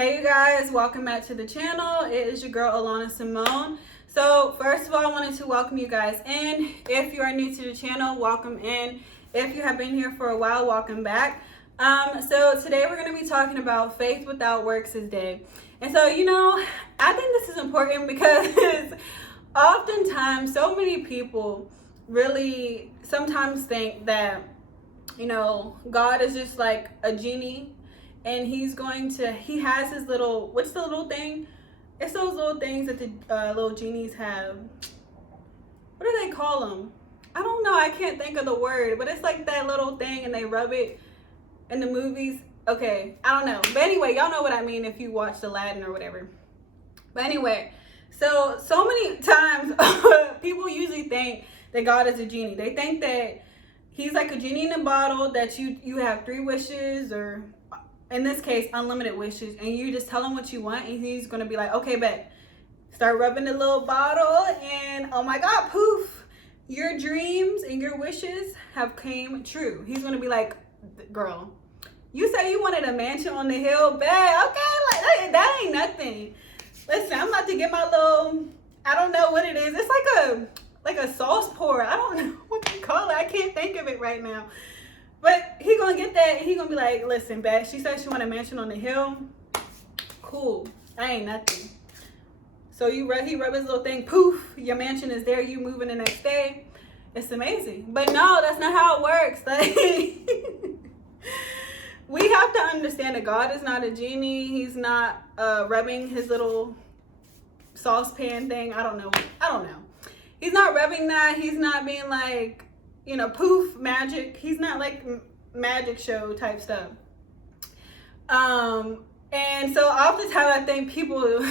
Hey you guys, welcome back to the channel. It is your girl Alana Simone. So first of all, I wanted to welcome you guys in. If you are new to the channel, welcome in. If you have been here for a while, welcome back. So today we're going to be talking about faith without works is dead. And so, I think this is important because oftentimes so many people really sometimes think that, God is just like a genie. And he has his little, what's the little thing? It's those little things that the little genies have. What do they call them? I don't know. I can't think of the word, but it's like that little thing and they rub it in the movies. Okay, I don't know. But anyway, y'all know what I mean if you watched Aladdin or whatever. But anyway, so many times people usually think that God is a genie. They think that he's like a genie in a bottle, that you have 3 wishes, or in this case, unlimited wishes, and you just tell him what you want, and he's gonna be like, okay, bet. Start rubbing the little bottle, and oh my God, poof, your dreams and your wishes have came true. He's gonna be like, girl, you say you wanted a mansion on the hill, bet, okay, like that ain't nothing. Listen, I'm about to get my little, I don't know what it is. It's like a sauce pour. I don't know what they call it. I can't think of it right now. But he gonna get that, and he gonna be like, listen, Beth, she said she want a mansion on the hill. Cool, that ain't nothing. So he rub his little thing, poof, your mansion is there, you moving the next day. It's amazing. But no, that's not how it works. Like, we have to understand that God is not a genie. He's not rubbing his little saucepan thing. I don't know. He's not rubbing that. He's not being like, poof, magic. He's not like magic show type stuff. And so oftentimes I think people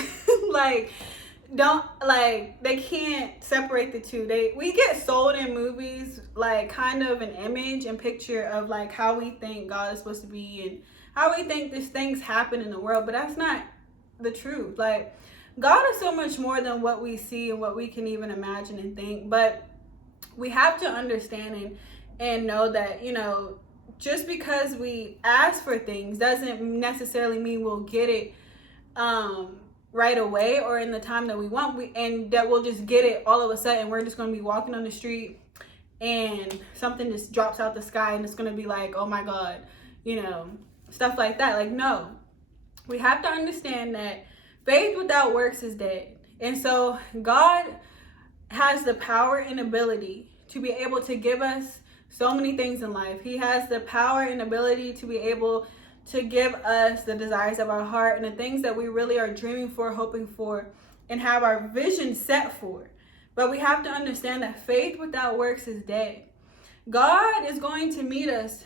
they can't separate the two. We get sold in movies like kind of an image and picture of like how we think God is supposed to be and how we think these things happen in the world, but that's not the truth. Like, God is so much more than what we see and what we can even imagine and think. But we have to understand and know that, just because we ask for things doesn't necessarily mean we'll get it right away or in the time that we want. And that we'll just get it all of a sudden. We're just going to be walking on the street and something just drops out the sky and it's going to be like, oh my God, stuff like that. Like, no, we have to understand that faith without works is dead. And so God has the power and ability to be able to give us so many things in life. He has the power and ability to be able to give us the desires of our heart and the things that we really are dreaming for, hoping for, and have our vision set for. But we have to understand that faith without works is dead. God is going to meet us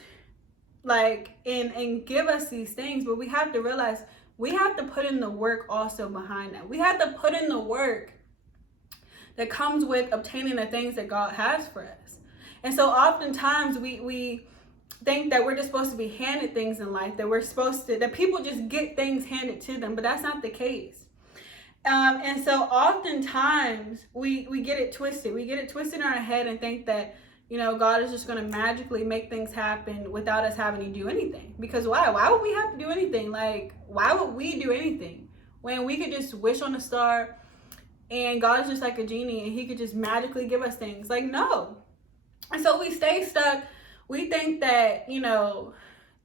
and give us these things, but we have to realize we have to put in the work also behind that. We have to put in the work that comes with obtaining the things that God has for us. And so oftentimes we think that we're just supposed to be handed things in life, that people just get things handed to them, but that's not the case. And so oftentimes we get it twisted. We get it twisted in our head and think that, God is just going to magically make things happen without us having to do anything. Because why? Why would we have to do anything? Like, why would we do anything when we could just wish on a star and God is just like a genie and he could just magically give us things? Like, no. And so we stay stuck. We think that,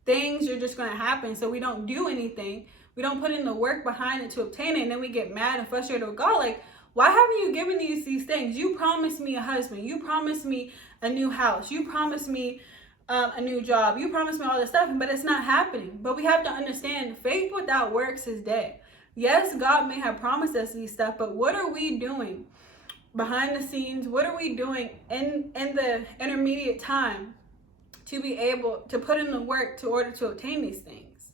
things are just going to happen. So we don't do anything. We don't put in the work behind it to obtain it. And then we get mad and frustrated with God. Like, why haven't you given these things? You promised me a husband. You promised me a new house. You promised me a new job. You promised me all this stuff, but it's not happening. But we have to understand faith without works is dead. Yes, God may have promised us these stuff, but what are we doing behind the scenes? What are we doing in the intermediate time to be able to put in the work in order to obtain these things?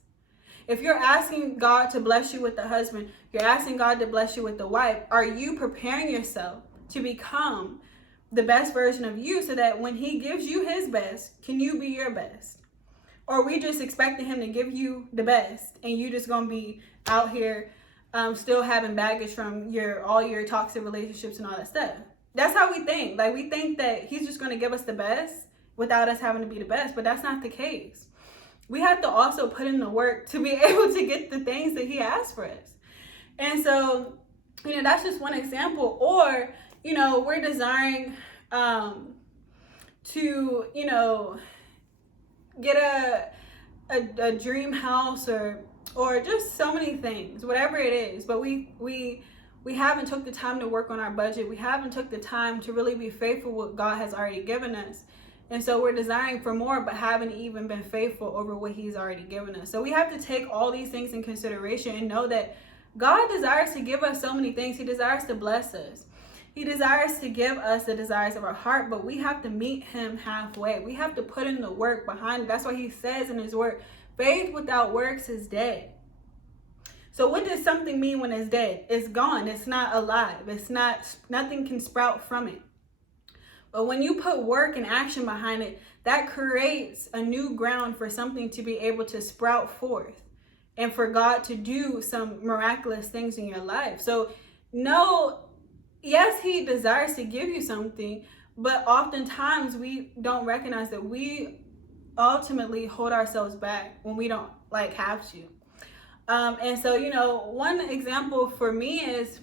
If you're asking God to bless you with the husband, you're asking God to bless you with the wife, are you preparing yourself to become the best version of you so that when he gives you his best, can you be your best? Or are we just expecting him to give you the best and you just gonna be out here still having baggage from all your toxic relationships and all that stuff? That's how we think. Like, we think that he's just gonna give us the best without us having to be the best, but that's not the case. we have to also put in the work to be able to get the things that he has for us. And so, that's just one example. Or, we're desiring to, get a dream house or just so many things, whatever it is. But we haven't took the time to work on our budget. We haven't took the time to really be faithful with what God has already given us. And so we're desiring for more, but haven't even been faithful over what he's already given us. So we have to take all these things in consideration and know that God desires to give us so many things. He desires to bless us. He desires to give us the desires of our heart, but we have to meet him halfway. We have to put in the work behind it. That's why he says in his word, faith without works is dead. So what does something mean when it's dead? It's gone. It's not alive. Nothing can sprout from it. But when you put work and action behind it, that creates a new ground for something to be able to sprout forth and for God to do some miraculous things in your life. So yes, he desires to give you something, but oftentimes we don't recognize that we ultimately hold ourselves back when we don't have to. And so, one example for me is,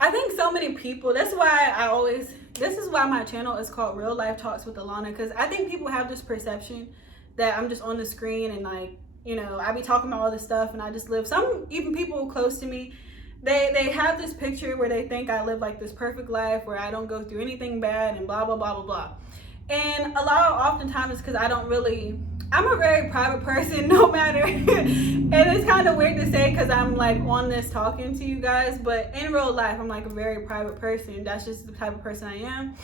I think so many people, this is why my channel is called Real Life Talks with Alana, because I think people have this perception that I'm just on the screen and I be talking about all this stuff and I just live. Even people close to me, they have this picture where they think I live this perfect life where I don't go through anything bad and blah, blah, blah, blah, blah. And oftentimes it's because I'm a very private person, no matter. And it's kind of weird to say because I'm on this talking to you guys, but in real life, I'm a very private person. That's just the type of person I am,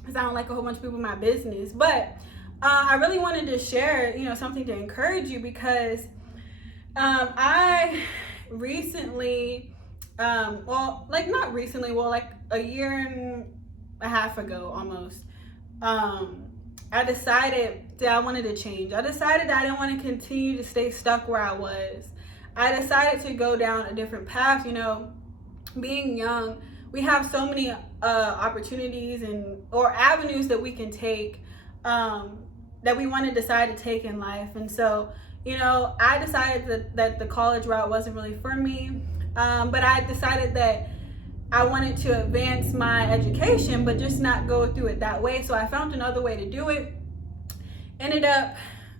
because I don't like a whole bunch of people in my business. But I really wanted to share, something to encourage you, because I recently, not recently, a year and a half ago almost, I decided that I wanted to change. I decided that I didn't want to continue to stay stuck where I was. I decided to go down a different path. Being young, we have so many opportunities or avenues that we can take, that we want to decide to take in life. And so, I decided that the college route wasn't really for me, but I decided that I wanted to advance my education, but just not go through it that way. So I found another way to do it. Ended up,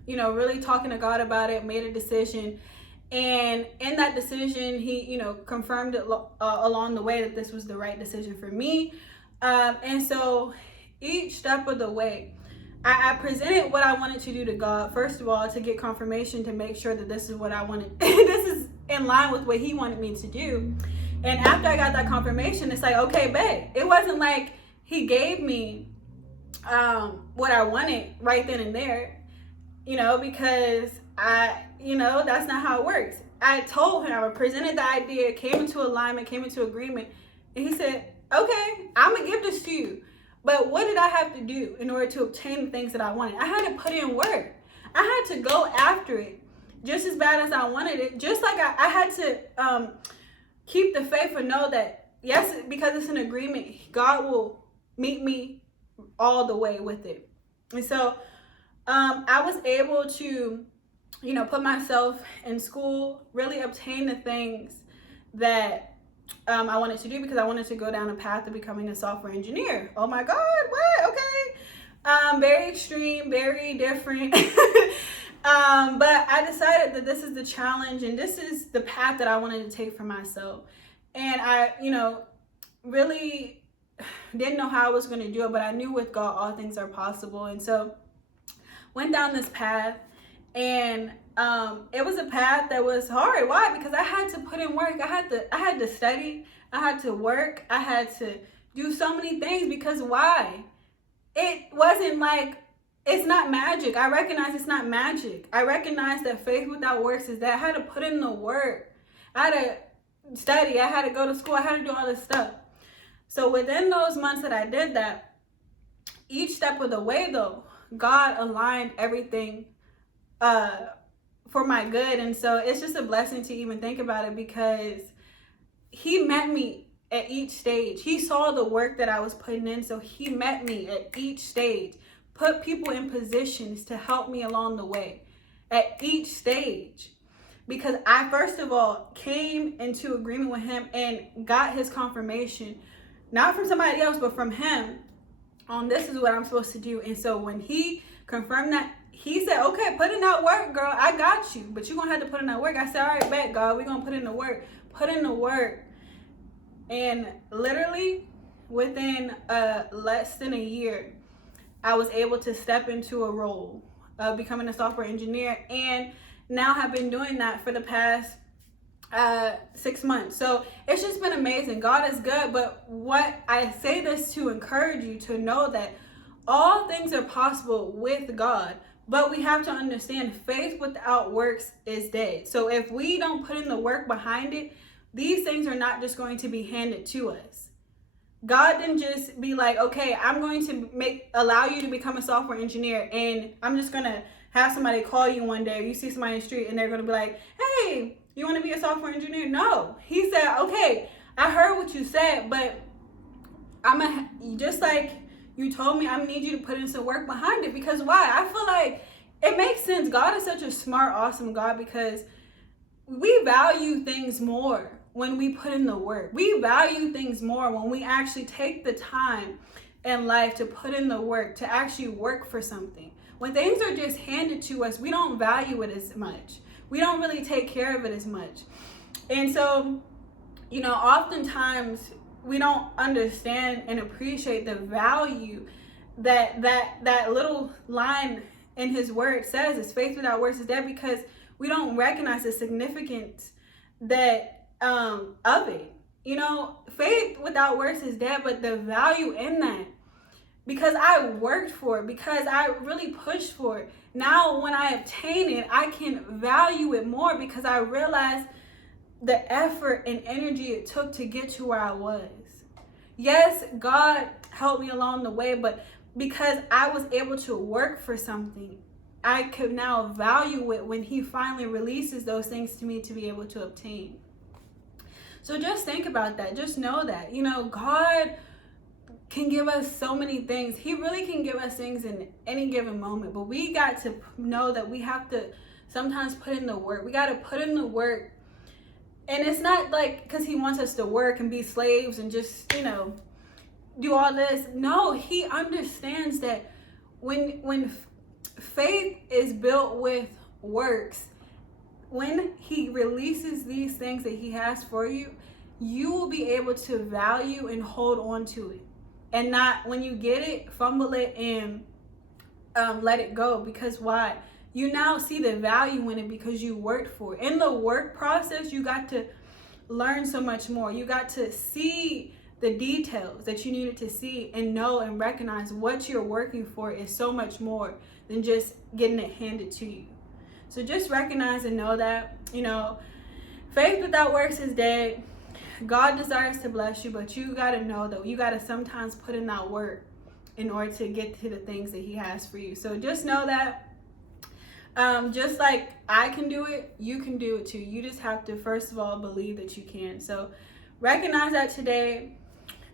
really talking to God about it, made a decision. And in that decision, he, confirmed it along the way that this was the right decision for me. And so each step of the way, I presented what I wanted to do to God, first of all, to get confirmation, to make sure that this is what I wanted. This is in line with what he wanted me to do. And after I got that confirmation, it's okay, babe. It wasn't like he gave me what I wanted right then and there, because that's not how it works. I told him, I presented the idea, came into alignment, came into agreement. And he said, okay, I'm going to give this to you. But what did I have to do in order to obtain the things that I wanted? I had to put in work. I had to go after it just as bad as I wanted it. Just like I had to keep the faith and know that, yes, because it's an agreement, God will meet me all the way with it. And so I was able to, put myself in school, really obtain the things that I wanted to do, because I wanted to go down a path of becoming a software engineer. Oh my God, what? Okay. Very extreme, very different. But I decided that this is the challenge and this is the path that I wanted to take for myself. And I, really didn't know how I was going to do it, but I knew with God, all things are possible. And so went down this path, and it was a path that was hard. Why? Because I had to put in work. I had to study. I had to work. I had to do so many things, because why? It wasn't it's not magic. I recognize it's not magic. I recognize that faith without works is that I had to put in the work. I had to study. I had to go to school. I had to do all this stuff. So within those months that I did that, each step of the way, though, God aligned everything for my good. And so it's just a blessing to even think about it, because he met me at each stage. He saw the work that I was putting in, so he met me at each stage, put people in positions to help me along the way at each stage. Because I, first of all, came into agreement with him and got his confirmation, not from somebody else, but from him, on this is what I'm supposed to do. And so when he confirmed that, he said, okay, put in that work, girl. I got you, but you're going to have to put in that work. I said, all right, bet, God, we're going to put in the work. Put in the work. And literally within less than a year, I was able to step into a role of becoming a software engineer, and now have been doing that for the past 6 months. So it's just been amazing. God is good. But what I say this to encourage you to know that all things are possible with God, but we have to understand faith without works is dead. So if we don't put in the work behind it, these things are not just going to be handed to us. God didn't just be like, okay, I'm going to allow you to become a software engineer, and I'm just going to have somebody call you one day, or you see somebody in the street and they're going to be like, hey, you want to be a software engineer? No. He said, okay, I heard what you said, but just like you told me, I need you to put in some work behind it. Because why? I feel like it makes sense. God is such a smart, awesome God, because we value things more when we put in the work. We value things more when we actually take the time in life to put in the work, to actually work for something. When things are just handed to us, we don't value it as much. We don't really take care of it as much. And so, oftentimes we don't understand and appreciate the value that little line in his word says, is faith without works is dead, because we don't recognize the significance of it. Faith without works is dead, but the value in that, because I worked for it, because I really pushed for it. Now when I obtain it, I can value it more, because I realized the effort and energy it took to get to where I was. Yes, God helped me along the way, but because I was able to work for something, I could now value it when he finally releases those things to me to be able to obtain. So just think about that. Just know that, God can give us so many things. He really can give us things in any given moment, but we got to know that we have to sometimes put in the work. We got to put in the work. And it's not like because he wants us to work and be slaves and just, do all this. No, he understands that when faith is built with works, when he releases these things that he has for you, you will be able to value and hold on to it. And not, when you get it, fumble it and let it go. Because why? You now see the value in it because you worked for it. In the work process, you got to learn so much more. You got to see the details that you needed to see and know and recognize what you're working for is so much more than just getting it handed to you. So just recognize and know that, faith without works is dead. God desires to bless you, but you got to know that you got to sometimes put in that work in order to get to the things that he has for you. So just know that just like I can do it, you can do it too. You just have to, first of all, believe that you can. So recognize that today,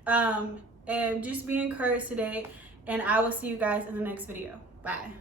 and just be encouraged today. And I will see you guys in the next video. Bye.